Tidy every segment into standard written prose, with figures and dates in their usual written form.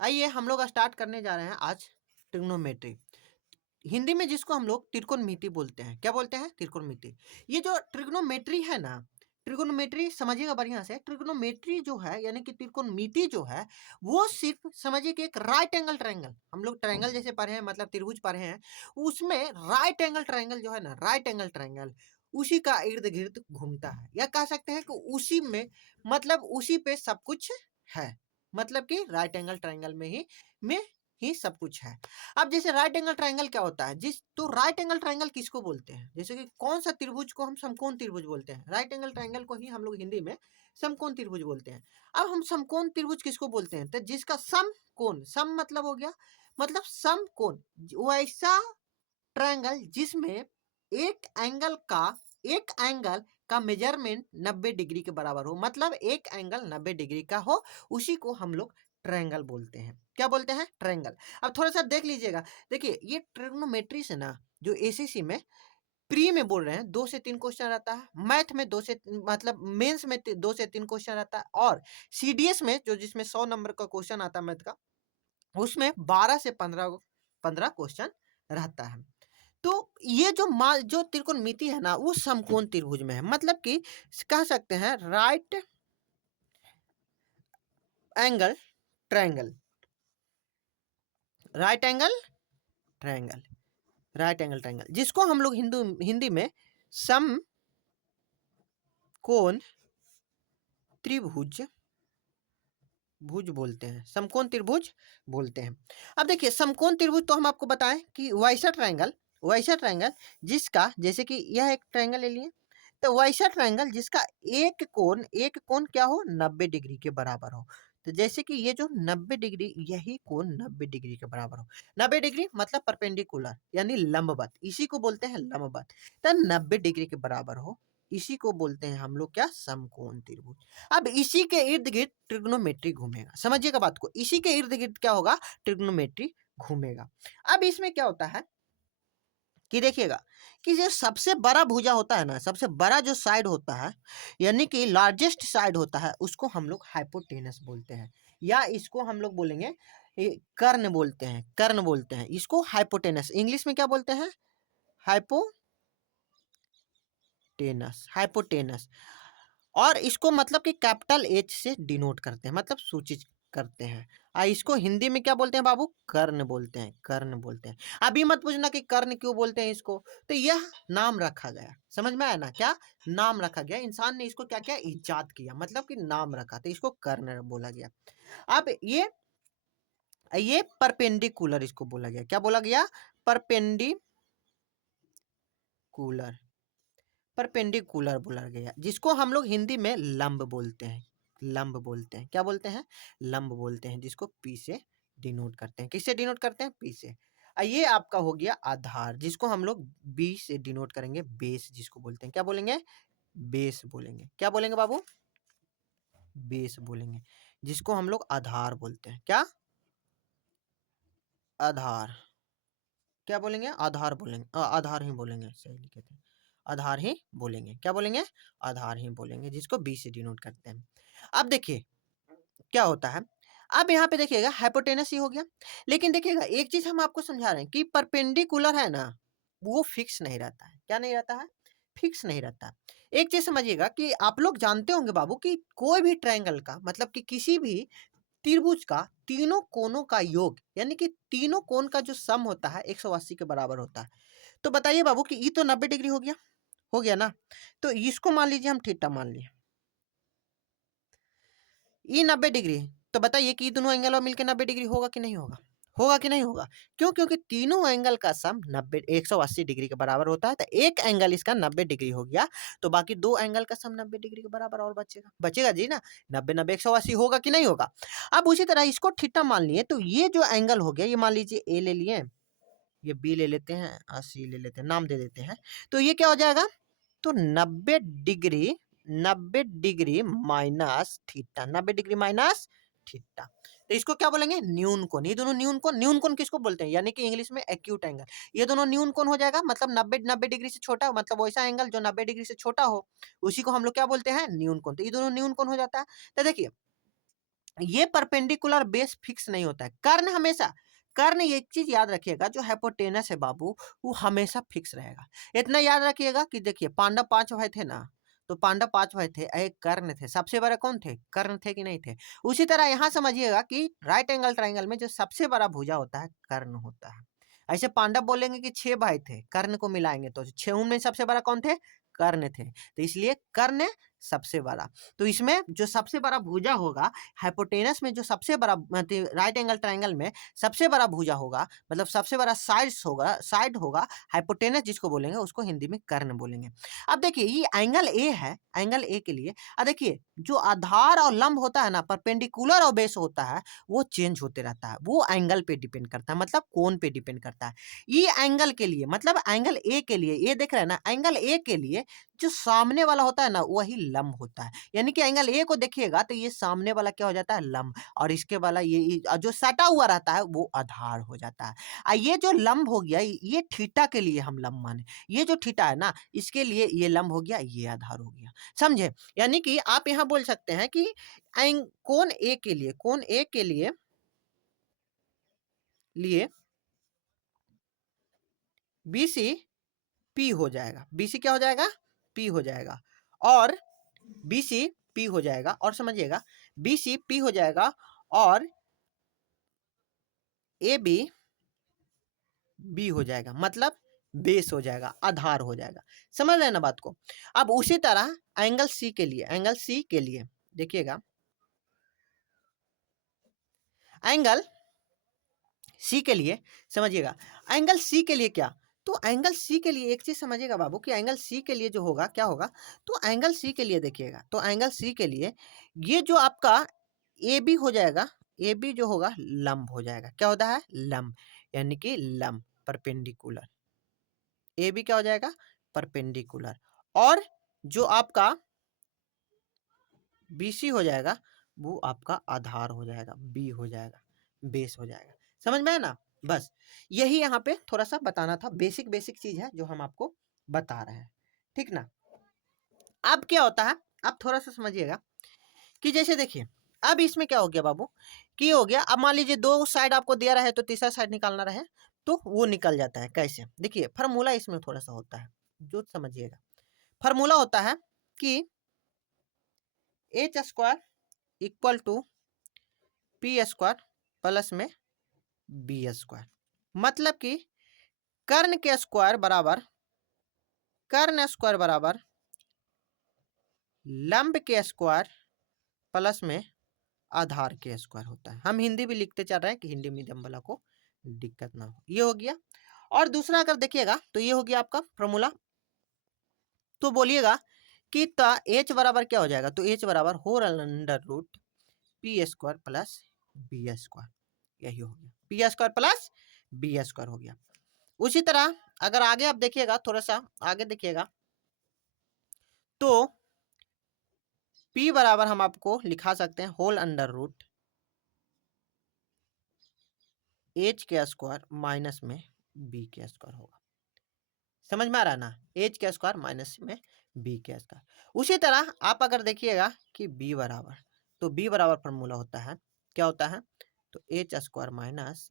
आइए हम लोग स्टार्ट करने जा रहे हैं आज ट्रिग्नोमेट्री। हिंदी में जिसको हम लोग त्रिकोणमिति बोलते हैं। क्या बोलते हैं? त्रिकोणमिति। ये जो ट्रिग्नोमेट्री है ना, ट्रिग्नोमेट्री समझिएगा बढ़िया से। ट्रिग्नोमेट्री जो है यानी कि त्रिकोणमिति जो है, वो सिर्फ समझिए कि एक राइट एंगल ट्रायंगल, हम लोग ट्रायंगल जैसे पढ़े हैं, मतलब त्रिभुज पढ़े हैं, उसमें राइट एंगल ट्रायंगल जो है ना, राइट एंगल ट्रायंगल उसी का इर्द गिर्द घूमता है, या कह सकते हैं कि उसी में, मतलब उसी पे सब कुछ है। मतलब कि राइट एंगल ट्रायंगल में ही सब कुछ है। अब जैसे राइट एंगल ट्रायंगल क्या होता है, तो राइट एंगल ट्रायंगल किसको बोलते हैं? जैसे कि कौन सा त्रिभुज को हम समकोण त्रिभुज बोलते हैं? राइट एंगल ट्रायंगल को ही हम लोग हिंदी में समकोण त्रिभुज बोलते हैं। अब हम समकोण त्रिभुज किसको बोलते हैं? तो जिसका समकोण, सम मतलब हो गया, मतलब समकोण वैसा ट्रायंगल जिसमें एक एंगल का मेजरमेंट 90 डिग्री के बराबर हो, मतलब एक एंगल 90 डिग्री का हो, उसी को हम लोग ट्रायंगल बोलते हैं। क्या बोलते हैं? ट्रायंगल। अब थोड़ा सा देख लीजिएगा, देखिए ये ट्रिग्नोमेट्री से ना, जो एसीसी में प्री में बोल रहे हैं 2 से 3 क्वेश्चन रहता है, मैथ में 2 से, मतलब मेंस में 2 से 3 क्वेश्चन रहता है, और सीडीएस में जो जिसमें 100 नंबर का क्वेश्चन आता है मैथ का, उसमें 12 से 15 क्वेश्चन रहता है। तो ये जो त्रिकोणमिति है ना, वो समकोण त्रिभुज में है, मतलब कि कह सकते हैं angle triangle right angle triangle right angle triangle जिसको हम लोग हिंदी में समकोण त्रिभुज भुज बोलते हैं, समकोण त्रिभुज बोलते हैं। अब देखिए समकोण त्रिभुज तो हम आपको बताएं कि वैसा ट्रायंगल जिसका, जैसे कि यह एक ट्रायंगल ले लिए, तो वैसा ट्रायंगल जिसका एक कोण क्या हो, 90 डिग्री के बराबर हो। तो जैसे कि ये जो 90 डिग्री, यही कोण 90 डिग्री के बराबर हो। 90 डिग्री मतलब परपेंडिकुलर यानी लंबवत, इसी को बोलते हैं लंबवत। तो 90 डिग्री के बराबर हो, इसी को बोलते हैं हम लोग क्या, समकोण त्रिभुज। अब इसी के इर्द गिर्द ट्रिग्नोमेट्री घूमेगा, समझिएगा बात को, इसी के इर्द गिर्द क्या होगा, ट्रिग्नोमेट्री घूमेगा। अब इसमें क्या होता है कि देखिएगा कि जो सबसे बड़ा भुजा होता है ना, सबसे बड़ा जो साइड होता है, यानी कि लार्जेस्ट साइड होता है, उसको हम लोग हाइपोटेनस बोलते हैं, या इसको हम लोग बोलेंगे कर्ण बोलते हैं इसको हाइपोटेनस। इंग्लिश में क्या बोलते हैं? हाइपोटेनस। और इसको मतलब कि कैपिटल एच से डिनोट करते हैं, मतलब सूचित करते हैं। इसको हिंदी में क्या बोलते हैं बाबू? कर्ण बोलते हैं, कर्ण बोलते हैं। अभी मत पूछना कि कर्ण क्यों बोलते हैं इसको, तो यह नाम रखा गया, समझ में आया ना? क्या नाम रखा गया, इंसान ने इसको क्या किया, इजाद किया, मतलब कि नाम रखा, तो इसको कर्ण बोला गया। अब ये परपेंडिकुलर इसको बोला गया, क्या बोला गया? परपेंडिकुलर परपेंडिकुलर बोला गया, जिसको हम लोग हिंदी में लंब बोलते हैं, लंब बोलते हैं। क्या बोलते हैं? लंब बोलते हैं, जिसको पी से डिनोट करते हैं। किससे डिनोट करते हैं? पी से। ये आपका हो गया आधार, जिसको हम लोग बी से डिनोट करेंगे, बेस जिसको बोलते हैं। क्या बोलेंगे? बेस बोलेंगे। क्या बोलेंगे बाबू? बेस बोलेंगे, जिसको हम लोग आधार बोलते हैं। क्या? आधार। क्या बोलेंगे? आधार बोलेंगे, आधार ही बोलेंगे, सही लिखे थे, आधार ही बोलेंगे। क्या बोलेंगे? आधार ही बोलेंगे, जिसको बी से डिनोट करते हैं। अब देखिए क्या होता है, अब यहाँ पे देखिएगा हाइपोटेनस ही हो गया, लेकिन देखिएगा एक चीज हम आपको समझा रहे हैं कि परपेंडिकुलर है ना, वो फिक्स नहीं रहता है। क्या नहीं रहता है? फिक्स नहीं रहता। एक चीज समझिएगा कि आप लोग जानते होंगे बाबू कि कोई भी ट्रायंगल का, मतलब कि किसी भी त्रिभुज का तीनों कोनों का योग, यानी कि तीनों कोण का जो सम होता है 180 के बराबर होता है। तो बताइए बाबू कि ये तो 90 डिग्री हो गया ना, तो इसको मान लीजिए हम थीटा मान लिए, ये 90 डिग्री है, तो बताइए कि दोनों एंगल मिलकर 90 डिग्री होगा कि नहीं होगा? होगा कि नहीं होगा? क्यों? क्योंकि तीनों एंगल का सम 180 डिग्री के बराबर होता है, तो एक एंगल इसका 90 डिग्री हो गया, तो बाकी दो एंगल का सम 90 डिग्री के बराबर और बचेगा, बचेगा जी ना। 90 90 180 होगा कि नहीं होगा? अब उसी तरह इसको थीटा मान लिए, तो ये जो एंगल हो गया, ये मान लीजिए ए ले लिए, ये बी ले लेते हैं और सी ले लेते हैं, नाम दे देते हैं, तो ये क्या हो जाएगा, तो 90 degree minus theta, 90 degree minus theta, तो इसको क्या बोलेंगे? न्यून कोण। ये दोनों न्यून कोण किसको बोलते हैं? यानी कि इंग्लिश में एक्यूट एंगल। ये दोनों न्यून कोण हो जाएगा, मतलब 90 डिग्री से छोटा, मतलब वैसा एंगल जो 90 डिग्री से छोटा हो, उसी को हम लोग क्या बोलते हैं? न्यून कोण। तो ये दोनों न्यून कोण हो जाता है। तो देखिए ये परपेंडिकुलर बेस फिक्स नहीं होता है। कर्ण हमेशा, कर्ण एक चीज याद रखिएगा, जो हाइपोटेनस है बाबू वो हमेशा फिक्स रहेगा। इतना याद रखिएगा कि देखिए पांडव 5 भाई थे ना, तो पांडव 5 भाई थे, एक कर्ण थे, सबसे बड़ा कौन थे? कर्ण थे कि नहीं थे? उसी तरह यहाँ समझिएगा कि राइट एंगल ट्राइंगल में जो सबसे बड़ा भुजा होता है कर्ण होता है। ऐसे पांडव बोलेंगे कि 6 भाई थे, कर्ण को मिलाएंगे तो 6 में सबसे बड़ा कौन थे? कर्ण थे, तो इसलिए कर्ण सबसे बड़ा। तो इसमें जो सबसे बड़ा भुजा होगा, हाइपोटेनस में जो सबसे बड़ा राइट एंगल ट्राइंगल में सबसे बड़ा भुजा होगा, मतलब सबसे बड़ा साइड होगा हाइपोटेनस जिसको बोलेंगे, उसको हिंदी में कर्ण बोलेंगे। अब देखिए ये एंगल ए है, एंगल ए के लिए अब देखिए जो आधार और लंब होता है ना, परपेंडिकुलर और बेस होता है, वो चेंज होते रहता है, वो एंगल पे डिपेंड करता है, मतलब कोण पे डिपेंड करता है। ये एंगल के लिए, मतलब एंगल ए के लिए, ये देख रहे हैं ना, एंगल ए के लिए जो सामने वाला होता है ना वही लंब होता है। यानी कि एंगल ए को देखिएगा तो ये सामने वाला क्या हो जाता है? लंब, और इसके वाला ये जो सटा हुआ रहता है वो आधार हो जाता है। ये जो लंब हो गया, ये थीटा के लिए हम लंब माने, ये जो थीटा है ना इसके लिए ये लंब हो गया, ये आधार हो गया, समझे? यानी कि आप यहाँ बोल सकते हैं कि कोण ए के लिए, कोण ए के लिए बीसी पी हो जाएगा, बीसी क्या हो जाएगा? पी हो जाएगा, और बीसी पी हो जाएगा, और समझिएगा बीसी पी हो जाएगा, और ए बी बी हो जाएगा, मतलब बेस हो जाएगा, आधार हो जाएगा। समझ रहे हैं ना बात को? अब उसी तरह एंगल सी के लिए, एंगल सी के लिए देखिएगा, एंगल सी के लिए समझिएगा, एंगल सी के लिए क्या, तो एंगल सी के लिए एक चीज समझिएगा बाबू कि एंगल सी के लिए जो होगा क्या होगा, तो एंगल सी के लिए देखिएगा, तो एंगल सी के लिए ये जो आपका ए बी हो जाएगा, ए बी जो होगा लंब हो जाएगा, क्या होता है? लंब, यानी कि लंब, परपेंडिकुलर, ए बी क्या हो जाएगा? परपेंडिकुलर, और जो आपका बी सी हो जाएगा वो आपका आधार हो जाएगा, बी हो जाएगा, बेस हो जाएगा। समझ में है ना? बस यही यहाँ पे थोड़ा सा बताना था, बेसिक बेसिक चीज है जो हम आपको बता रहे हैं, ठीक ना? अब क्या होता है, अब थोड़ा सा समझिएगा कि जैसे देखिए अब इसमें क्या हो गया बाबू, कि हो गया, अब मान लीजिए दो साइड आपको दिया रहे तो तीसरा साइड निकालना रहे तो वो निकल जाता है। कैसे? देखिए फार्मूला इसमें थोड़ा सा होता है जो समझिएगा, फार्मूला होता है कि H square equal to P square plus में बी स्क्वायर, मतलब कि कर्ण के स्क्वायर बराबर, कर्ण स्क्वायर बराबर लंब के स्क्वायर प्लस में आधार के स्क्वायर होता है। हम हिंदी भी लिखते चल रहे हैं कि हिंदी मीडियम वाला को दिक्कत ना हो। ये हो गया, और दूसरा अगर देखिएगा तो ये हो गया आपका फॉर्मूला। तो बोलिएगा कि एच बराबर क्या हो जाएगा, तो एच बराबर whole under root P square plus B square, यही हो गया, P square plus B square हो गया। उसी तरह अगर आगे आप देखिएगा, थोड़ा सा आगे देखिएगा, तो P बराबर हम आपको लिखा सकते हैं होल अंडर रूट एच के स्क्वायर माइनस में बी के स्क्वायर होगा। समझ में आ रहा है ना? एच के स्क्वायर माइनस में बी के स्क्वायर। उसी तरह आप अगर देखिएगा कि बी बराबर, तो बी बराबर फॉर्मूला होता है, क्या होता है, तो एच स्क्वायर माइनस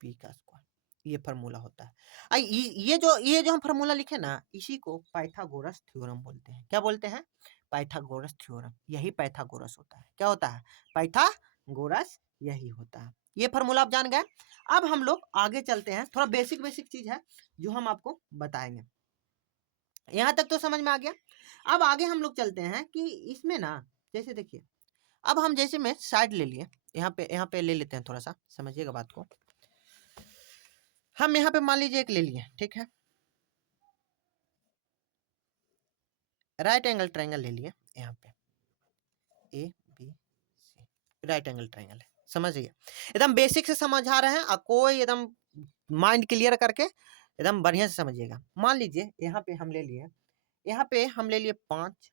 बी का स्क्वायर, ये फॉर्मूला होता है। ये जो हम फॉर्मूला लिखे ना, इसी को पाइथागोरस थ्योरम बोलते हैं। क्या बोलते हैं? पाइथागोरस थ्योरम, यही पाइथागोरस होता है। क्या होता है? पाइथागोरस, यही होता है। ये फॉर्मूला आप जान गए। अब हम लोग आगे चलते हैं, थोड़ा बेसिक बेसिक चीज है जो हम आपको बताएंगे। यहाँ तक तो समझ में आ गया। अब आगे हम लोग चलते हैं कि इसमें ना, जैसे देखिए अब हम जैसे में साइड ले लिए, यहाँ पे ले लेते हैं, थोड़ा सा समझिएगा बात को। हम यहाँ पे मान लीजिए एक ले लिए, ठीक है, राइट एंगल ट्रायंगल ले लिए, यहाँ पे A B C right angle triangle है, समझिए एकदम बेसिक से समझा रहे हैं, और कोई एकदम माइंड क्लियर करके एकदम बढ़िया से समझिएगा। मान लीजिए यहाँ पे हम ले लिए, यहाँ पे हम ले लिए 5,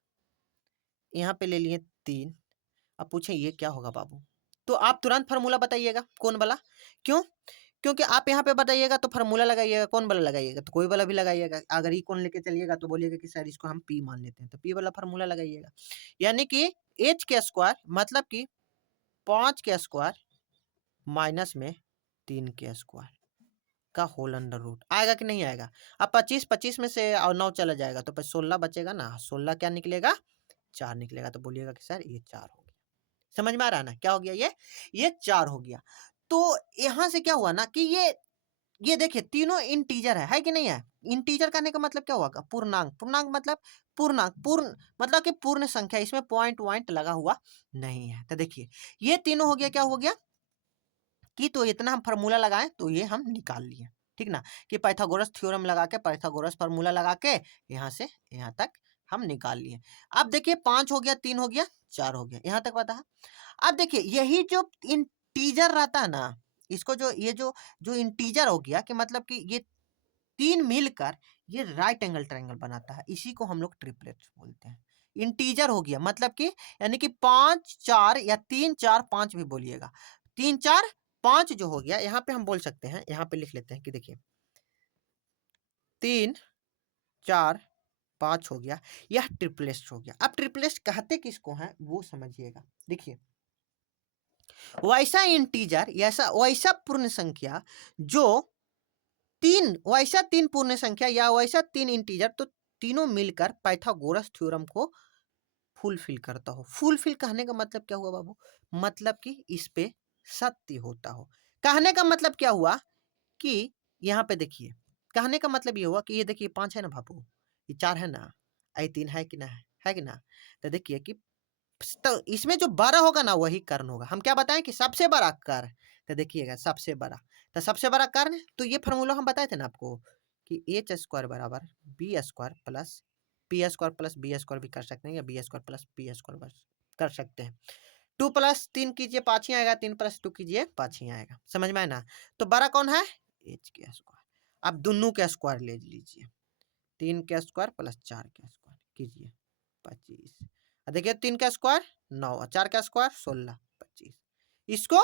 यहाँ पे ले लिए 3। अब पूछे ये क्या होगा बाबू, तो आप तुरंत फार्मूला बताइएगा कौन वाला, क्यों? क्योंकि आप यहाँ पे बताइएगा तो फार्मूला लगाइएगा, कौन वाला लगाइएगा, तो कोई वाला भी लगाइएगा। अगर ई कौन लेके चलिएगा तो बोलिएगा कि सर इसको हम पी मान लेते हैं, तो पी वाला फार्मूला लगाइएगा। यानी कि एच के स्क्वायर मतलब कि 5 के स्क्वायर माइनस में 3 के स्क्वायर का होल अंडर रूट आएगा कि नहीं आएगा। अब 25 में से और 9 चला जाएगा तो 16 बचेगा ना, 16 क्या निकलेगा, 4 निकलेगा। तो बोलिएगा कि सर ये 4 हो गया। समझ में आ रहा है ना, क्या हो गया ये 4 हो गया। तो यहां से क्या हुआ ना कि ये देखिए तीनों इंटीजर है कि नहीं है। इंटीजर करने का मतलब क्या होगा, पूर्णांक। पूर्णांक मतलब पूर्ण मतलब कि पूर्ण संख्या, इसमें पॉइंट लगा हुआ नहीं है। तो देखिए ये तीनों हो गया, क्या हो गया कि तो इतना हम फार्मूला लगाएं तो ये हम निकाल लिए, ठीक ना, कि पाइथागोरस थ्योरम लगा के, पाइथागोरस फार्मूला लगा के यहाँ से यहाँ तक हम निकाल लिए। अब देखिए 5 हो गया, 3 हो गया, 4 हो गया, यहाँ तक पता है। अब देखिए यही जो इंटीजर रहता है ना, इसको जो ये जो इंटीजर हो गया कि मतलब कि ये तीन मिलकर ये राइट एंगल ट्रायंगल बनाता है, इसी को हम लोग ट्रिपलेट्स बोलते हैं। इंटीजर हो गया मतलब कि यानी कि 5 4 या 3 4 5 भी बोलिएगा, 3 4 5 जो हो गया, यहाँ पे हम बोल सकते हैं, यहाँ पे लिख लेते हैं कि देखिए 3 4 5 हो गया, यह ट्रिपलेट्स हो गया। अब ट्रिपलेट्स कहते किसको हैं वो समझिएगा। देखिए वैसा इंटीजर वैसा पूर्ण संख्या जो वैसा तीन पूर्ण संख्या या वैसा तीन इंटीजर, तो तीनों मिलकर पाइथागोरस थ्योरम को फुलफिल करता हो। फुलफिल कहने का मतलब क्या हुआ बाबू, मतलब कि इस पे सत्य होता हो। कहने का मतलब क्या हुआ कि यहाँ पे देखिए, कहने का मतलब ये हुआ कि ये देखिए 5 है ना बाबू, ये 4 है ना, आई 3 है कि ना, है कि ना। तो देखिए कि तो इसमें जो बड़ा होगा ना वही कर्ण होगा। हम क्या बताएं कि सबसे बड़ा कर्ण, तो देखिएगा सबसे बड़ा, तो सबसे बड़ा कर्ण, तो ये फॉर्मूला हम बताए थे ना आपको कि एच स्क्वायर बराबर B square plus P square plus B square भी कर सकते हैं, या B square plus P square कर सकते हैं। 2 प्लस 3 कीजिए 5 ही आएगा, 3 प्लस 2 कीजिए 5 ही आएगा। समझ में आए ना। तो बड़ा कौन है, एच के स्क्वायर। अब दोनों के स्क्वायर ले लीजिए, 3 के स्क्वायर प्लस 4 के स्क्वायर कीजिए 25। देखिए 3 का स्क्वायर 9 और 4 का स्क्वायर 16, 25। इसको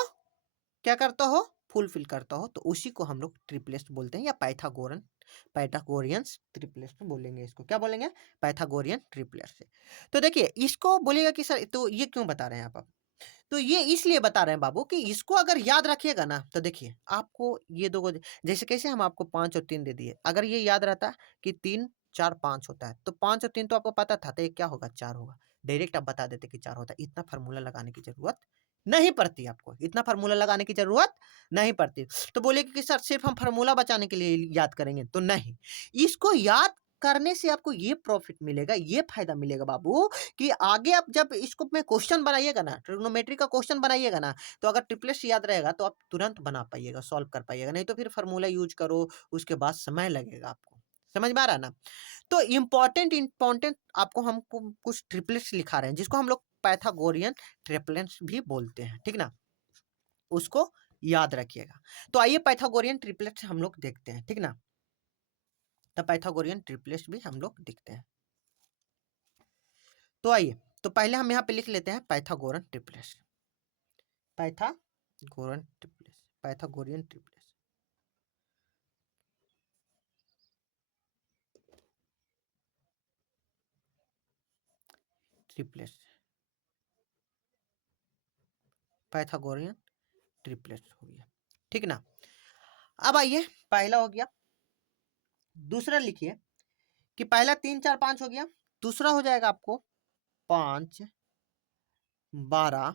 क्या करता हो, फुलफिल करता हो, तो उसी को हम लोग ट्रिपलेट्स बोलते हैं, या पाइथागोरियंस ट्रिपलेट्स बोलेंगे। इसको क्या बोलेंगे, पाइथागोरियन ट्रिपलेट्स से। तो देखिए इसको बोलेगा कि सर तो ये क्यों बता रहे हैं आप। तो ये इसलिए बता रहे हैं बाबू कि इसको अगर याद रखिएगा ना, तो देखिए आपको ये दो जैसे कैसे हम आपको 5 और 3 दे दिए, अगर ये याद रहता कि 3 4 5 होता है, तो 5 और 3 तो आपको पता था, तो ये क्या होगा, 4 होगा। डायरेक्ट आप बता देते कि 4 होता है, इतना फार्मूला लगाने की जरूरत नहीं पड़ती, आपको इतना फार्मूला लगाने की जरूरत नहीं पड़ती। तो बोले कि सर सिर्फ हम फार्मूला बचाने के लिए याद करेंगे, तो नहीं, इसको याद करने से आपको ये प्रॉफिट मिलेगा, ये फायदा मिलेगा बाबू कि आगे आप जब इसको में क्वेश्चन बनाइएगा ना, ट्रिग्नोमेट्री का क्वेश्चन बनाइएगा ना, तो अगर ट्रिपलेट्स याद रहेगा तो आप तुरंत बना पाइएगा, सॉल्व कर पाइएगा। नहीं तो फिर फार्मूला यूज करो, उसके बाद समय लगेगा आपको। समझ में आ रहा है ना। तो इंपॉर्टेंट आपको हमको कुछ ट्रिपलेट्स लिखा रहे हैं, जिसको हम लोग पाइथागोरियन ट्रिपलेट्स भी बोलते हैं, ठीक ना, उसको याद रखिएगा। तो आइए पाइथागोरियन ट्रिपलेट्स हम लोग देखते हैं, ठीक ना। तो पाइथागोरियन ट्रिपलेट्स भी हम लोग देखते हैं। तो आइए, तो पहले हम यहाँ पे लिख लेते हैं Pythagorean triplets, Pythagorean triplets, Pythagorean triplets. Triplets, Pythagorean triplets हो गया, ठीक ना। अब आइए, पहला हो गया, दूसरा लिखिए कि पहला 3 4 5 हो गया, दूसरा हो जाएगा आपको 5 12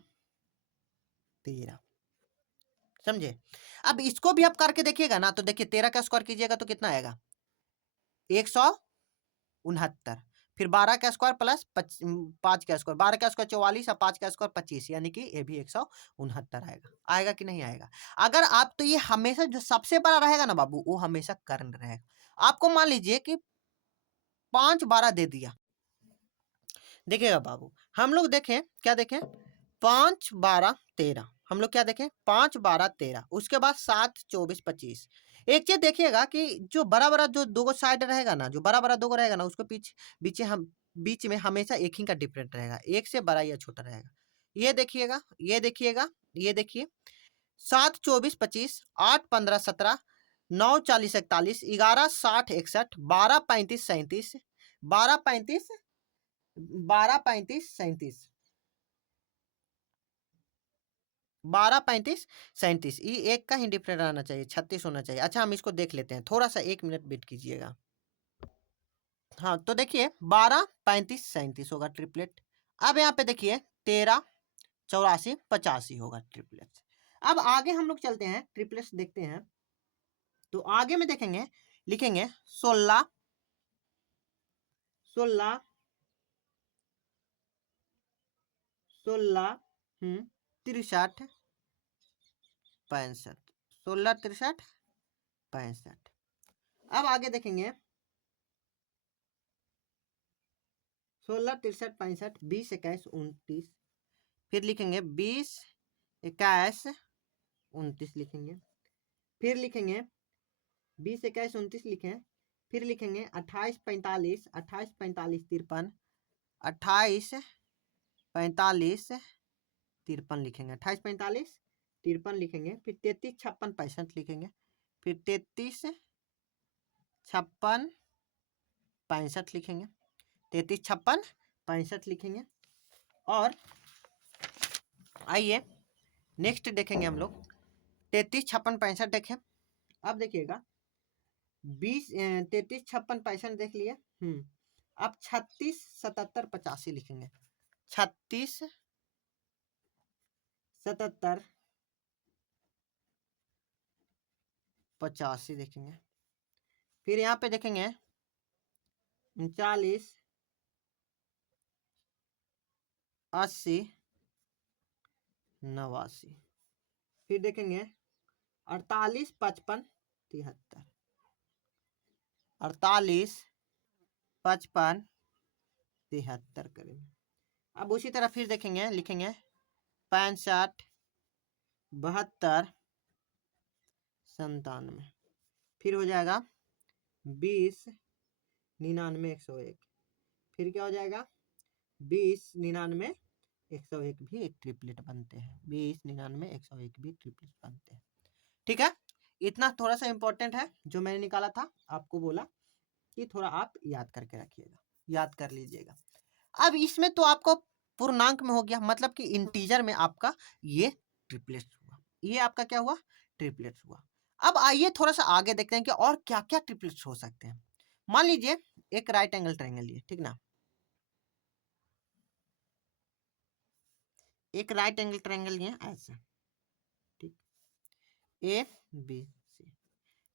13। समझे। अब इसको भी आप करके देखिएगा ना, तो देखिए 13 का स्क्वायर कीजिएगा तो कितना आएगा, 169। फिर 12 का स्क्वायर प्लस 5 का स्क्वायर, 12 का स्क्वायर 44 और 5 का स्क्वायर 25, यानी कि ये भी 169 आएगा। आएगा कि नहीं आएगा। अगर आप, तो ये हमेशा जो सबसे बड़ा रहेगा ना बाबू, वो हमेशा कर्ण रहेगा। आपको मान लीजिए कि 5 12 दे दिया, देखिएगा बाबू, हम लोग देखें क्या देखें, 5 12 13, हम लोग क्या देखें 5 12 13, उसके बाद 7 24 25। एक चीज देखिएगा कि जो बड़ा बड़ा जो दो साइड रहेगा ना, जो बड़ा बड़ा दो रहेगा ना, उसके बीच में हमेशा एक ही का डिफरेंट रहेगा, एक से बड़ा या छोटा रहेगा। ये देखिएगा, ये देखिएगा, ये देखिए 7 24 25, 8 15 17, 9 40 41, 11 60 61, 12 35 37, 12 35, 12 35 37। 12, 35, 37, ये एक का ही डिफरेंट आना चाहिए, 36 होना चाहिए। अच्छा हम इसको देख लेते हैं, थोड़ा सा 1 मिनट वेट कीजिएगा। हाँ तो देखिए 12, 35, 37 होगा ट्रिपलेट। अब यहाँ पे देखिए 13, 84, 85 होगा ट्रिपलेट। अब आगे हम लोग चलते हैं, ट्रिपलेट्स देखते हैं। तो आगे में देखेंगे, लिखेंगे 16, 16, 16, 63, 65, 16, 63, 65। अब आगे देखेंगे 16, 63, 65, 20, 21, 29। फिर लिखेंगे 20, 21, 29 लिखेंगे। फिर लिखेंगे 20, 21, 29 लिखें। फिर लिखेंगे 28, 45, 28, 45, 53, 28, 45, 53 लिखेंगे। 28, 45, 53 लिखेंगे। फिर 33, 56, 65 लिखेंगे। फिर 33, 56, 65 लिखेंगे। 33, 56, 65 लिखेंगे। और आइए नेक्स्ट देखेंगे हम लोग 33, 56, 65 देखें। अब देखिएगा 20, 33, 56, 65 देख लिए। अब 36, 77, 85 लिखेंगे। 36, 77, 85 देखेंगे। फिर यहाँ पे देखेंगे 39, 80, 89। फिर देखेंगे 48, 55, 73, 48, 55, 73 करेंगे। अब उसी तरह फिर देखेंगे, लिखेंगे 65, 72, 97। फिर हो जाएगा 20, 99, 101। फिर क्या हो जाएगा 20, 99, 101 भी एक ट्रिपलेट बनते हैं। 20, 99, 101 भी ट्रिपलेट बनते हैं। ठीक है, इतना थोड़ा सा इंपॉर्टेंट है जो मैंने निकाला था, आपको बोला कि थोड़ा आप याद करके रखिएगा, याद कर लीजिएगा। अब इसमें तो आपको पूर्णांक में हो गया, मतलब कि इंटीजर में आपका ये ट्रिपलेट्स हुआ, ये आपका क्या हुआ, ट्रिपलेट्स हुआ। अब आइए थोड़ा सा आगे देखते हैं कि और क्या क्या ट्रिपलेट्स हो सकते हैं। मान लीजिए एक राइट एंगल ट्रायंगल लिए, ठीक ना, एक राइट एंगल ट्रायंगल लिए ऐसे, ठीक, ए बी सी,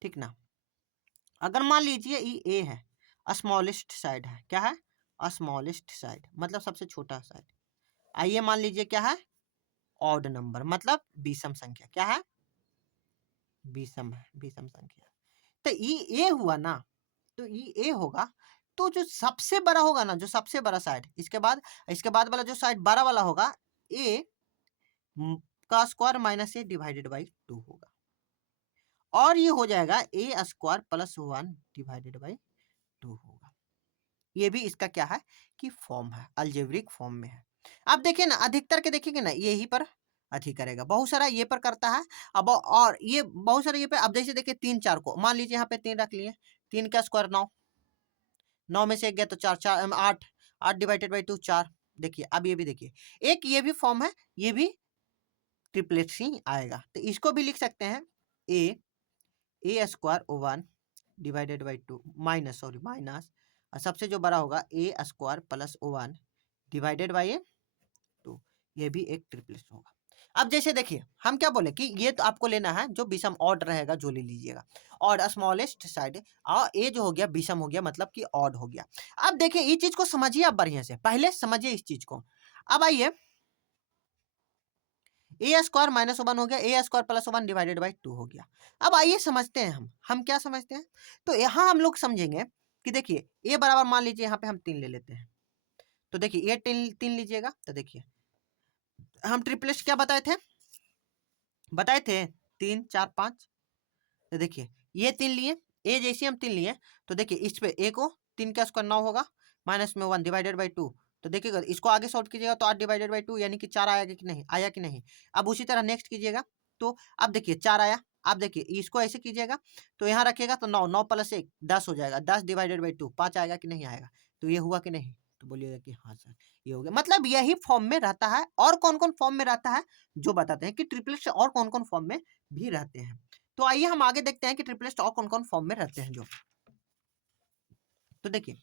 ठीक ना। अगर मान लीजिए ये ए है, स्मॉलेस्ट साइड है, क्या है, स्मॉलेस्ट साइड मतलब सबसे छोटा साइड। आइए मान लीजिए क्या है, ऑड नंबर मतलब विषम संख्या, क्या है, विषम है, विषम संख्या। तो ये हुआ ना, तो ये होगा, तो जो सबसे बड़ा होगा ना, जो सबसे बड़ा साइड, इसके बाद वाला जो साइड बड़ा वाला होगा, ए का square minus A divided by 2 होगा। और ये हो जाएगा ए स्क्वायर प्लस 1 डिवाइडेड बाई 2 होगा। ये भी इसका क्या है कि फॉर्म है, अलजेब्रिक फॉर्म में है। अब देखिए ना, अधिकतर के देखेंगे ना यही पर अधिक करेगा, बहुत सारा ये पर करता है। अब और ये बहुत सारा ये पे, अब जैसे देखिए 3, 4 को मान लीजिए यहाँ पे 3 रख लिए, 3 का स्क्वायर 9, 9 में से 1 गया तो 4, 4 8, 8 डिवाइडेड बाई 2 4। देखिए अब ये भी देखिए, एक ये भी फॉर्म है, ये भी ट्रिपलेट्स ही आएगा। तो इसको भी लिख सकते हैं ए स्क्वायर 1 डिवाइडेड बाई 2 माइनस और सबसे जो बड़ा होगा ए स्क्वायर प्लस 1 डिवाइडेड बाई 2, ये भी एक ट्रिपलेट्स होगा। अब जैसे देखिए हम क्या बोले कि ये तो आपको लेना है जो विषम ऑड रहेगा, जो ले लीजिएगा, और स्मॉलेस्ट साइड, और ए जो हो गया विषम हो गया, मतलब कि ऑड हो गया। अब देखिए ये चीज को समझिए आप बढ़िया से, पहले समझिए इस चीज को। अब आइए ए स्क्वायर माइनस 1 हो गया, ए स्क्वायर प्लस 1 डिवाइडेड बाई 2 हो गया। अब आइए समझते हैं हम क्या समझते हैं। तो यहाँ हम लोग समझेंगे कि देखिए ए बराबर मान लीजिए यहाँ पे हम 3 ले लेते हैं। तो देखिए ये 3 लीजिएगा, तो देखिए हम ट्रिपलेट्स क्या बताए थे, 3, 4, 5। तो देखिए ये 3 लिए, ए जैसे हम 3 लिए, तो देखिए इस पे ए को 3 का स्क्वायर 9 होगा, माइनस में 1 डिवाइडेड बाई 2। तो देखिएगा इसको आगे सॉल्व कीजिएगा तो 8 डिवाइडेड बाई 2 यानी कि 4 आएगा कि नहीं, आया कि नहीं। अब उसी तरह नेक्स्ट कीजिएगा, तो अब देखिए 4 आया। अब देखिए इसको ऐसे कीजिएगा, तो यहाँ रखिएगा तो 9, 9 प्लस 1 10 हो जाएगा, 10 डिवाइडेड बाई 2 5 आएगा कि नहीं आएगा। तो ये हुआ कि नहीं, तो बोलिएगा कि हाँ सर ये हो गया। मतलब यही फॉर्म में रहता है। और कौन कौन फॉर्म में रहता है जो बताते हैं कि ट्रिपलेट्स और कौन कौन फॉर्म में भी रहते हैं। तो आइए हम आगे देखते हैं कि ट्रिपलेट्स और कौन कौन फॉर्म में रहते हैं जो। तो देखिए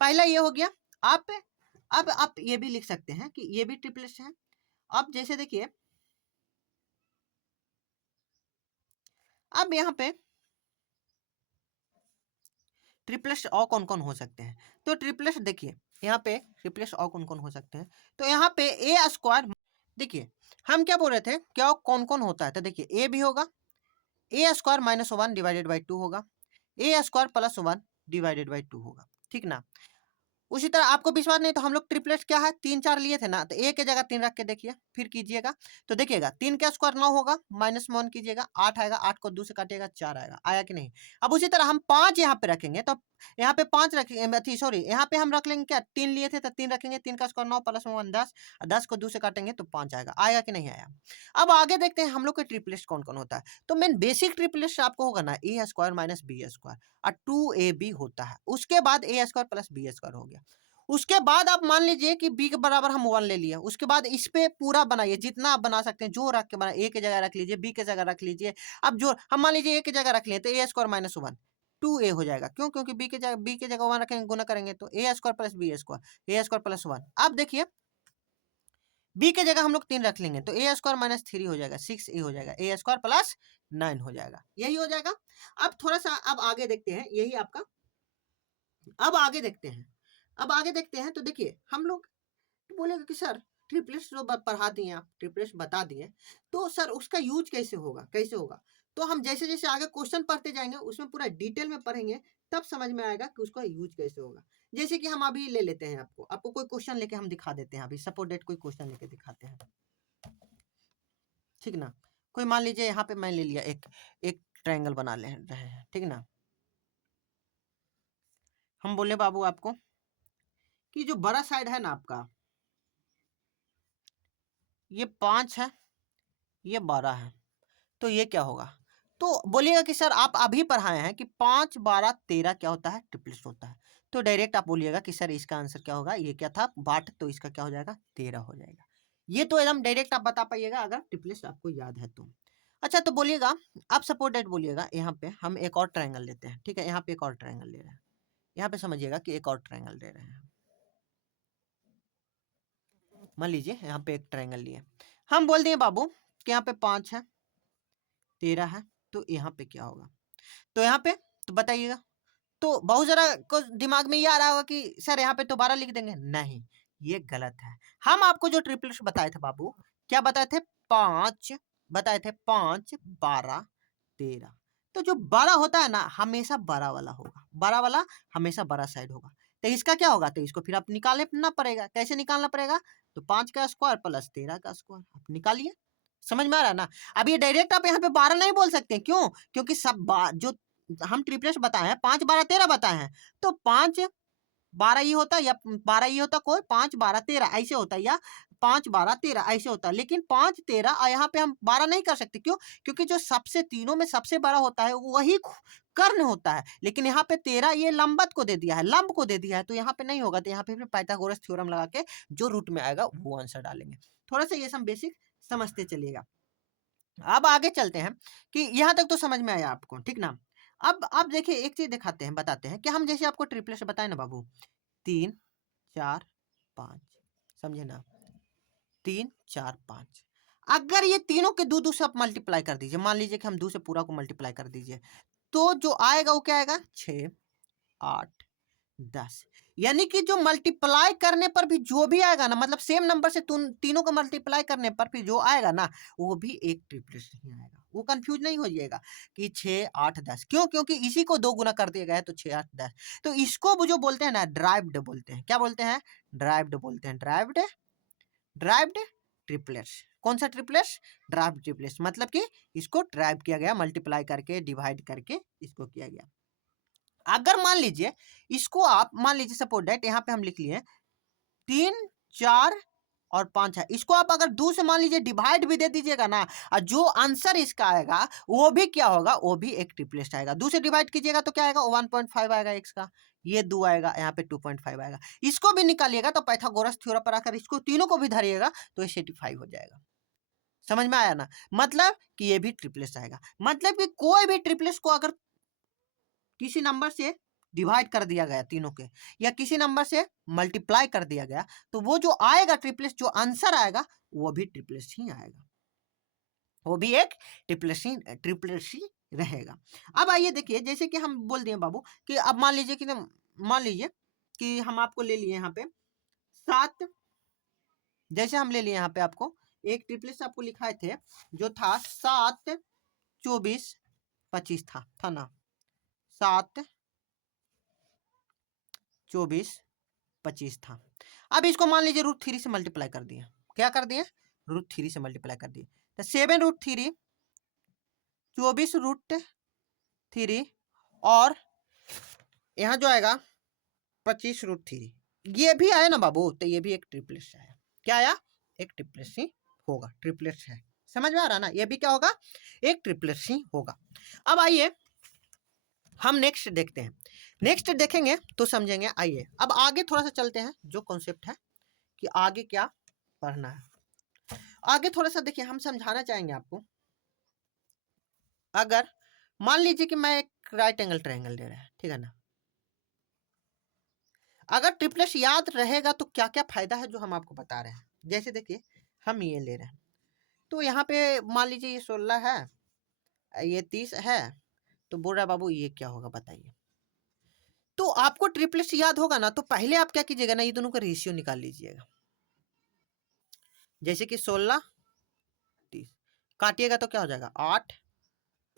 पहला ये हो गया। अब आप ये भी लिख सकते हैं कि ये भी ट्रिपलेट्स है। अब जैसे देखिए अब यहाँ पे ट्रिपलेट्स और कौन कौन हो सकते हैं। तो ट्रिपलेट्स देखिए यहाँ पे ट्रिपलेट्स और कौन कौन हो सकते हैं। तो यहाँ पे ए स्क्वायर, देखिए हम क्या बोल रहे थे क्या कौन कौन होता है। तो देखिए ए भी होगा, ए स्क्वायर माइनस 1 डिवाइडेड बाई 2 होगा, ए स्क्वायर प्लस 1 डिवाइडेड बाई 2 होगा, ठीक ना। उसी तरह आपको विश्वास नहीं तो हम लोग ट्रिपलेट्स क्या है 3 4 लिए थे ना, तो ए के जगह 3 रख के देखिए फिर कीजिएगा। तो देखिएगा 3 का स्क्वायर 9 होगा, माइनस में 1 कीजिएगा 8 आएगा, 8 को 2 से काटिएगा 4 आएगा, आया कि नहीं। अब उसी तरह हम 5 यहाँ पे रखेंगे, तो यहाँ पे 5 रखेंगे, सॉरी यहाँ पे हम रख लेंगे क्या 3 लिए थे तो 3 रखेंगे, 3 का स्क्वायर 9 प्लस में 1 10, 10 को 2 से काटेंगे तो 5 आएगा, आएगा कि नहीं आया। अब आगे देखते हैं हम लोग के ट्रिपलेट्स कौन कौन होता है। तो मेन बेसिक ट्रिपलेट्स आपको होगा ना ए स्क्वायर माइनस बी स्क्वायर और 2ab होता है। उसके बाद ए स्क्वायर प्लस बी स्क्वायर हो गया। उसके बाद आप मान लीजिए कि b के बराबर हम 1 ले लिए, उसके बाद इस पे पूरा बनाइए जितना आप बना सकते हैं, जो रख के बना, a के जगह रख लीजिए, b के जगह रख लीजिए। अब जो हम मान लीजिए a के जगह रख लिए तो ए स्क्वायर माइनस 1 2a हो जाएगा, क्यों, क्योंकि b के जगह 1 रखेंगे, गुना करेंगे तो ए स्क्वायर प्लस बी स्क्वायर, ए स्क्वायर प्लस 1। अब देखिए b के जगह हम लोग 3 रख लेंगे तो ए स्क्वायर माइनस 3 हो जाएगा, 6a हो जाएगा, ए स्क्वायर प्लस 9 हो जाएगा, यही हो जाएगा। अब थोड़ा सा अब आगे देखते हैं, यही आपका अब आगे देखते हैं। अब आगे देखते हैं तो देखिए हम लोग बोलेगा कि सर ट्रिपलेट्स जो पढ़ा दिए आप, ट्रिपलेट्स बता दिए, तो सर उसका यूज कैसे होगा, कैसे होगा। तो हम जैसे जैसे आगे क्वेश्चन पढ़ते जाएंगे उसमें पूरा डिटेल में पढ़ेंगे, तब समझ में आएगा कि उसका यूज कैसे होगा। जैसे कि हम अभी ले लेते हैं, आपको कोई क्वेश्चन लेके हम दिखा देते हैं, अभी सपोज डेट कोई क्वेश्चन लेके दिखाते हैं, ठीक ना। कोई मान लीजिए यहाँ पे मैं ले लिया एक एक ट्रायंगल बना ले रहे हैं, ठीक ना। हम बोले बाबू आपको कि जो बड़ा साइड है ना आपका, ये 5 है, ये 12 है, तो ये क्या होगा। तो बोलिएगा कि सर आप अभी पढ़ाए हैं कि 5 12 13 क्या होता है, ट्रिपलेट्स होता है। तो डायरेक्ट आप बोलिएगा कि सर इसका आंसर क्या होगा, ये क्या था 12, तो इसका क्या हो जाएगा 13 हो जाएगा। ये तो एकदम डायरेक्ट आप बता पाइएगा अगर ट्रिपलेट्स आपको याद है तो। अच्छा तो बोलिएगा, आप सपोर्ट डेट बोलिएगा, यहाँ पे हम एक और ट्रायंगल लेते हैं, ठीक है, यहाँ पे एक और ट्रायंगल ले रहे हैं, यहाँ पे समझिएगा कि एक और ट्रायंगल ले रहे हैं। मान लीजिए यहाँ पे एक ट्रायंगल लिए, हम बोल दिए बाबू कि यहाँ पे 5 है 13 है, तो यहाँ पे क्या होगा। तो यहाँ पे तो बताइएगा, तो बहुत जरा को दिमाग में ये आ रहा होगा कि सर यहाँ पे तो 12 लिख देंगे, नहीं ये गलत है। हम आपको जो ट्रिपलेट्स बताए थे बाबू, क्या बताए थे, 5 बताए थे, 5 12 13। तो जो बड़ा होता है ना हमेशा बड़ा वाला होगा, बड़ा वाला हमेशा बड़ा साइड होगा। तो इसका क्या होगा, तो इसको फिर आप निकालना पड़ेगा, कैसे निकालना पड़ेगा, तो 5 का स्क्वायर प्लस 13 का स्क्वायर, आप निकालिए। समझ में आ रहा है ना। अब ये डायरेक्ट आप यहाँ पे 12 नहीं बोल सकते, क्यों, क्योंकि सब जो हम ट्रिपलेट्स बताए हैं 5 12 13 बताए हैं, तो 5 12 ये होता या 12 ये होता, कोई 5 12 13 ऐसे होता, या 5 12 13 ऐसे होता, लेकिन 5 13 यहाँ पे हम 12 नहीं कर सकते, क्यों, क्योंकि जो सबसे तीनों में सबसे बड़ा होता है वही कर्ण होता है, लेकिन यहाँ पे 13 ये लंबत को दे दिया है, लंब को दे दिया है, तो यहाँ पे नहीं होगा। तो यहाँ पे फिर पाइथागोरस थ्योरम लगा के जो रूट में आएगा वो आंसर डालेंगे। थोड़ा सा ये सब बेसिक समझते चलिएगा। अब आगे चलते हैं कि यहाँ तक तो समझ में आया आपको, ठीक ना। अब देखिए एक चीज दिखाते हैं, बताते हैं कि हम जैसे आपको ट्रिपलेट्स बताए ना बाबू, 3 4 5, समझे ना, 3 4 5, अगर ये तीनों के दो से आप मल्टीप्लाई कर दीजिए, मान लीजिए कि हम 2 से पूरा को मल्टीप्लाई कर दीजिए, तो जो आएगा वो क्या आएगा 6 8 10। यानी कि जो मल्टीप्लाई करने पर भी जो भी आएगा ना, मतलब सेम नंबर से तीनों को मल्टीप्लाई करने पर भी जो आएगा ना वो भी एक ट्रिपलेट्स नहीं आएगा। वो कंफ्यूज नहीं हो जाएगा कि 6 8 10, क्यों, क्योंकि इसी को 2 गुना कर दिया गया है, तो 6 8 10। तो इसको वो जो बोलते हैं ना ड्राइव्ड बोलते हैं, क्या बोलते हैं, ड्राइव्ड बोलते हैं, ड्राइव्ड ड्राइव्ड ट्रिपलेट्स। कौन सा ट्रिपलेट्स, ड्राइव्ड ट्रिपलेट्स, मतलब कि इसको ड्राइव किया गया, मल्टीप्लाई करके डिवाइड करके इसको किया गया। अगर मान लीजिए इसको आप मान लीजिए सपोज दैट यहाँ पे हम लिख लिए 3 4 और 5 है, इसको आप अगर 2 से मान लीजिए डिवाइड भी दे दीजिएगा ना, और जो आंसर इसका आएगा वो भी क्या होगा, वो भी एक ट्रिपलेट्स आएगा। 2 से डिवाइड कीजिएगा तो क्या आएगा 1.5 आएगा x का, ये 2 आएगा, यहाँ पे 2.5 आएगा। इसको भी निकालिएगा तो पाइथागोरस थ्योरम पर आकर इसको तीनों को भी धरिएगा तो ये 85 हो जाएगा। समझ में आया ना? मतलब कि ये भी ट्रिपलेट्स आएगा। मतलब कि कोई भी ट्रिपलेट्स को अगर किसी नंबर से डिवाइड कर दिया गया तीनों के, या किसी नंबर से मल्टीप्लाई कर दिया गया, तो वो जो आएगा ट्रिपलेट्स, जो आंसर आएगा वो भी ट्रिपलेट्स ही आएगा, वो भी एक ट्रिपलेट्स ही रहेगा। अब आइए देखिए, जैसे कि हम बोल दिए बाबू कि अब मान लीजिए कि हम आपको ले लिए यहाँ पे 7, जैसे हम ले लिए यहाँ पे आपको एक ट्रिपलेट्स आपको लिखाए थे जो था 7, 24, 25 था ना, 7, 24, 25 था। अब इसको मान लीजिए √3 से मल्टीप्लाई कर दिए। क्या कर दिए? √3 से मल्टीप्लाई कर दिए। तो 7√3, 24√3 और यहाँ जो आएगा 25√3, ये भी आया ना बाबू, तो ये भी एक ट्रिपलेट्स आया। क्या आया? एक ट्रिपलेट्स ही होगा, ट्रिपलेट्स है। समझ में आ रहा ना? ये भी क्या होगा? एक ट्रिपलेट्स ही होगा। अब आइए हम नेक्स्ट देखते हैं। नेक्स्ट देखेंगे तो समझेंगे। आइए अब आगे थोड़ा सा चलते हैं, जो कॉन्सेप्ट है कि आगे क्या पढ़ना है। आगे थोड़ा सा देखिए, हम समझाना चाहेंगे आपको। अगर मान लीजिए कि मैं एक राइट एंगल ट्रायंगल ले रहा है, ठीक है ना, अगर ट्रिपलेट्स याद रहेगा तो क्या क्या फायदा है जो हम आपको बता रहे हैं। जैसे देखिए हम ये ले रहे हैं, तो यहाँ पे मान लीजिए ये 16 है, ये 30 है, तो बोल रहा है बाबू ये क्या होगा बताइए। तो आपको ट्रिपलेट्स याद होगा ना, तो पहले आप क्या कीजिएगा ना, ये दोनों का रेशियो निकाल लीजिएगा। जैसे कि 16, 30 काटिएगा तो क्या हो जाएगा? 8,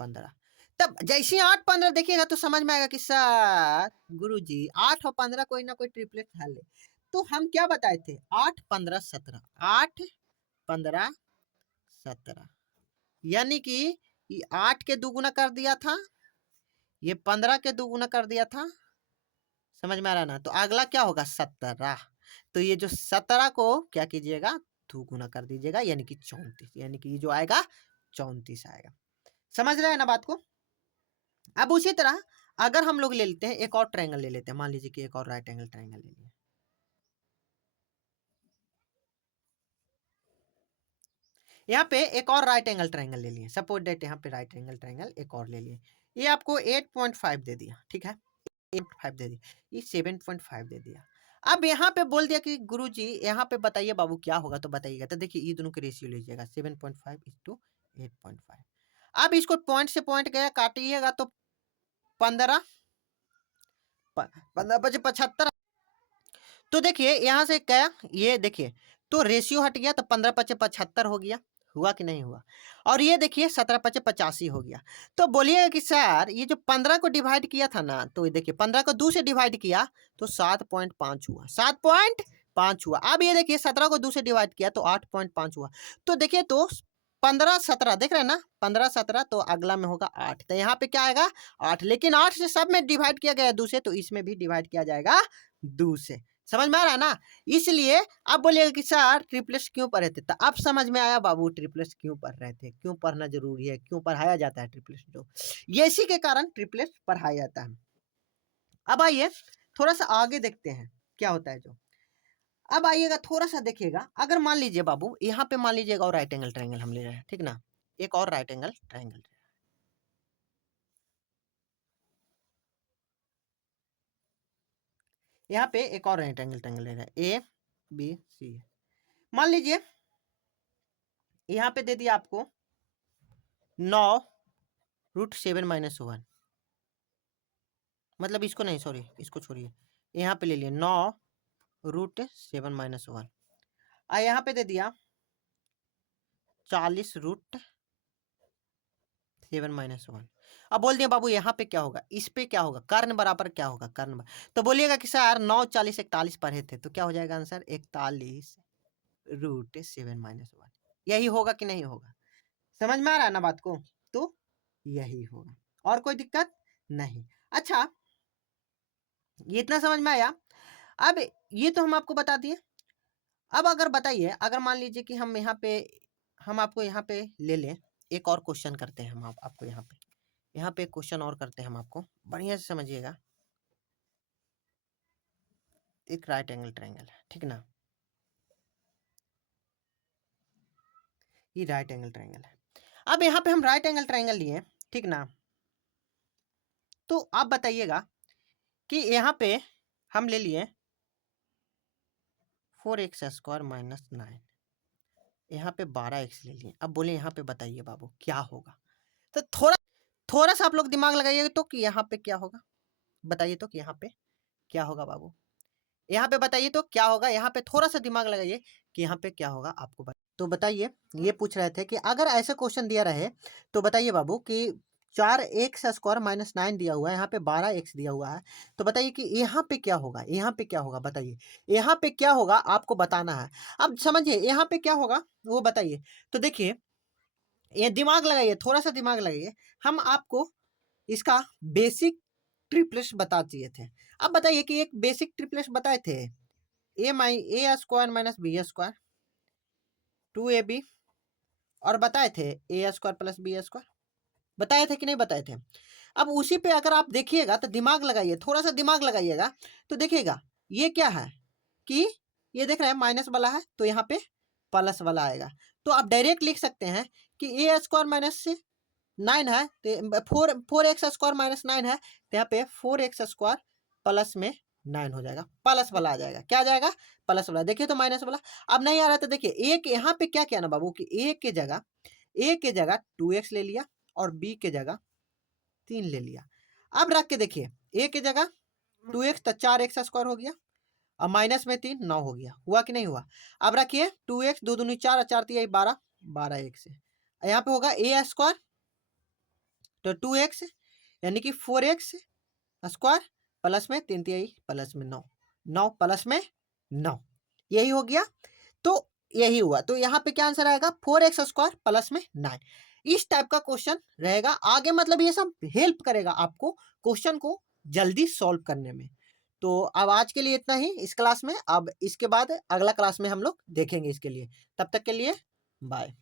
15। तब जैसे 8, 15 देखिएगा तो समझ में आएगा कि सर गुरुजी 8 और 15 कोई ना कोई ट्रिपलेट है। तो हम क्या बताए थे? 8, 15, 17, 8, 15, 17, यानी कि ये 8 के दुगुना कर दिया था, ये 15 के दुगुना कर दिया था। समझ में आ रहा ना? तो अगला क्या होगा? 17। तो ये जो 17 को क्या कीजिएगा? दुगुना कर दीजिएगा, यानी कि 34, यानी कि ये जो आएगा 34 आएगा। समझ रहे हैं ना बात को? अब उसी तरह अगर हम लोग ले लेते हैं एक और ट्रायंगल ले लेते हैं, मान लीजिए कि एक और राइट एंगल ट्रायंगल ले लिया। यहाँ पे एक और राइट एंगल ट्रायंगल ले लिए, सपोज दैट यहाँ पे राइट एंगल ट्रायंगल एक और ले लिए। ये आपको 8.5 दे दिया, ठीक है, 8.5 दे दिया, ये 7.5 दे दिया। अब यहाँ पे बोल दिया कि गुरुजी यहाँ पे बताइए बाबू क्या होगा, तो बताइएगा। तो देखिए ये दोनों के रेशियो लीजिएगा, 7.5:8.5। अब इसको पॉइंट से पॉइंट गया काटिएगा तो 15, 15 बचे 75। तो देखिए यहाँ से क्या, ये देखिए तो रेशियो हट गया, तो 15 पचे 75 हो गया। हुआ कि नहीं हुआ? और ये देखिए 17 पचे 85 हो गया। तो बोलिए कि सर ये जो 15 को डिवाइड किया था ना, तो ये देखिए 15 को 2 से डिवाइड किया तो 7.5 हुआ, 7.5 हुआ। अब ये देखिए 17 को 2 से डिवाइड किया तो 8.5 हुआ। तो देखिए तो 15, 17 देख रहे हैं ना, 15, 17, तो अगला में होगा 8। तो यहाँ पे क्या आएगा? 8। लेकिन 8 से सब में डिवाइड किया गया 2 से, तो इसमें भी डिवाइड किया जाएगा 2 से। समझ में आ रहा है ना? इसलिए अब बोलिएगा कि सर ट्रिपलेट्स क्यों पढ़े थे, तो अब समझ में आया बाबू ट्रिपलेट्स क्यों पढ़ रहे थे, क्यों पढ़ना जरूरी है, क्यों पढ़ाया जाता है ट्रिपलेट्स। जो ये इसी के कारण ट्रिपलेट्स पढ़ाया जाता है। अब आइए थोड़ा सा आगे देखते हैं क्या होता है। जो अब आइएगा थोड़ा सा देखिएगा, अगर मान लीजिए बाबू यहाँ पे मान लीजिएगा और राइट एंगल ट्रायंगल हम ले रहे हैं, ठीक ना, एक और राइट एंगल ट्रायंगल, यहाँ पे एक और राइट एंगल ट्रायंगल ले रहे हैं, ABC। मान लीजिए यहाँ पे दे दिया आपको 9√7-1, मतलब इसको नहीं, सॉरी इसको छोड़िए, यहाँ पे ले लिए 9√7-1, यहाँ पे दे दिया 40√7-1। अब बोल दिया बाबू यहाँ पे क्या होगा, इस पे क्या होगा, कर्ण बराबर क्या होगा, कर्ण बराबर। तो बोलिएगा कि सर 9, 40, 41 पढ़े थे, तो क्या हो जाएगा आंसर? 41√7-1। यही होगा कि नहीं होगा? समझ में आ रहा है ना बात को? तो यही होगा, और कोई दिक्कत नहीं। अच्छा ये इतना समझ में आया। अब ये तो हम आपको बता दिए। अब अगर बताइए, अगर मान लीजिए कि हम यहाँ पे, हम आपको यहाँ पे ले लें, एक और क्वेश्चन करते हैं हम आपको यहाँ पे एक क्वेश्चन और करते हैं हम आपको, बढ़िया से समझिएगा। एक राइट एंगल ट्रायंगल है, ठीक ना, ये राइट एंगल ट्रायंगल है। अब यहाँ पे हम राइट एंगल ट्रायंगल लिए, ठीक ना, तो आप बताइएगा कि यहाँ पे हम ले लिए 4x² माइनस 9, यहाँ पे 12x ले लिए। अब बोले यहाँ पे बताइए बाबू क्या होगा, तो थोड़ा सा आप लोग दिमाग लगाइए तो कि यहाँ पे क्या होगा, बताइए तो कि यहाँ पे क्या होगा बाबू, यहाँ पे बताइए तो क्या होगा, यहाँ पे थोड़ा सा दिमाग लगाइए कि यहाँ पे क्या होगा आपको तो बताइए। ये पूछ रहे थे कि अगर ऐसे क्वेश्चन दिया रहे तो बताइए बाबू कि 4x² माइनस 9 दिया हुआ है, यहाँ पे 12x दिया हुआ है, तो बताइए कि यहाँ पे क्या होगा, यहाँ पे क्या होगा, बताइए यहाँ पे क्या होगा आपको बताना है। अब समझिए यहाँ पे क्या होगा वो बताइए। तो देखिए ये दिमाग लगाइए, थोड़ा सा दिमाग लगाइए, हम आपको इसका बेसिक ट्रिपलेट्स बता दिए थे। अब बताइए कि एक बेसिक ट्रिपलेट्स बताए थे, a² माइनस b² 2ab, और बताए थे a² प्लस b², बताए थे कि नहीं बताए थे। अब उसी पे अगर आप देखिएगा तो दिमाग लगाइए, थोड़ा सा दिमाग लगाइएगा तो देखिएगा ये क्या है कि ये देख रहे हैं माइनस वाला है तो यहाँ पे प्लस वाला आएगा। तो आप डायरेक्ट लिख सकते हैं कि a² माइनस से 9 है तो 4x² माइनस 9 है तो यहाँ पे 4x² प्लस में 9 हो जाएगा, प्लस वाला आ जाएगा, क्या आ जाएगा, प्लस वाला। देखिए तो माइनस वाला अब नहीं आ रहा, तो देखिए एक यहाँ पे क्या किया ना बाबू कि a के जगह 2x ले लिया और b के जगह 3 ले लिया। अब रख के देखिए a के जगह 2x तो 4x² हो गया और माइनस में 3 9 हो गया, हुआ कि नहीं हुआ। अब रखिए 2x 2 दूनी 4 और 4 3 12 12x है, यहाँ पे होगा a² तो 2x यानी कि 4x² प्लस में 3 3 प्लस में 9 9 प्लस में 9, यही हो गया। तो यही हुआ, तो यहाँ पे क्या आंसर आएगा 4x² प्लस में 9। इस टाइप का क्वेश्चन रहेगा आगे, मतलब ये सब हेल्प करेगा आपको क्वेश्चन को जल्दी सॉल्व करने में। तो अब आज के लिए इतना ही इस क्लास में, अब इसके बाद अगला क्लास में हम लोग देखेंगे इसके लिए। तब तक के लिए बाय।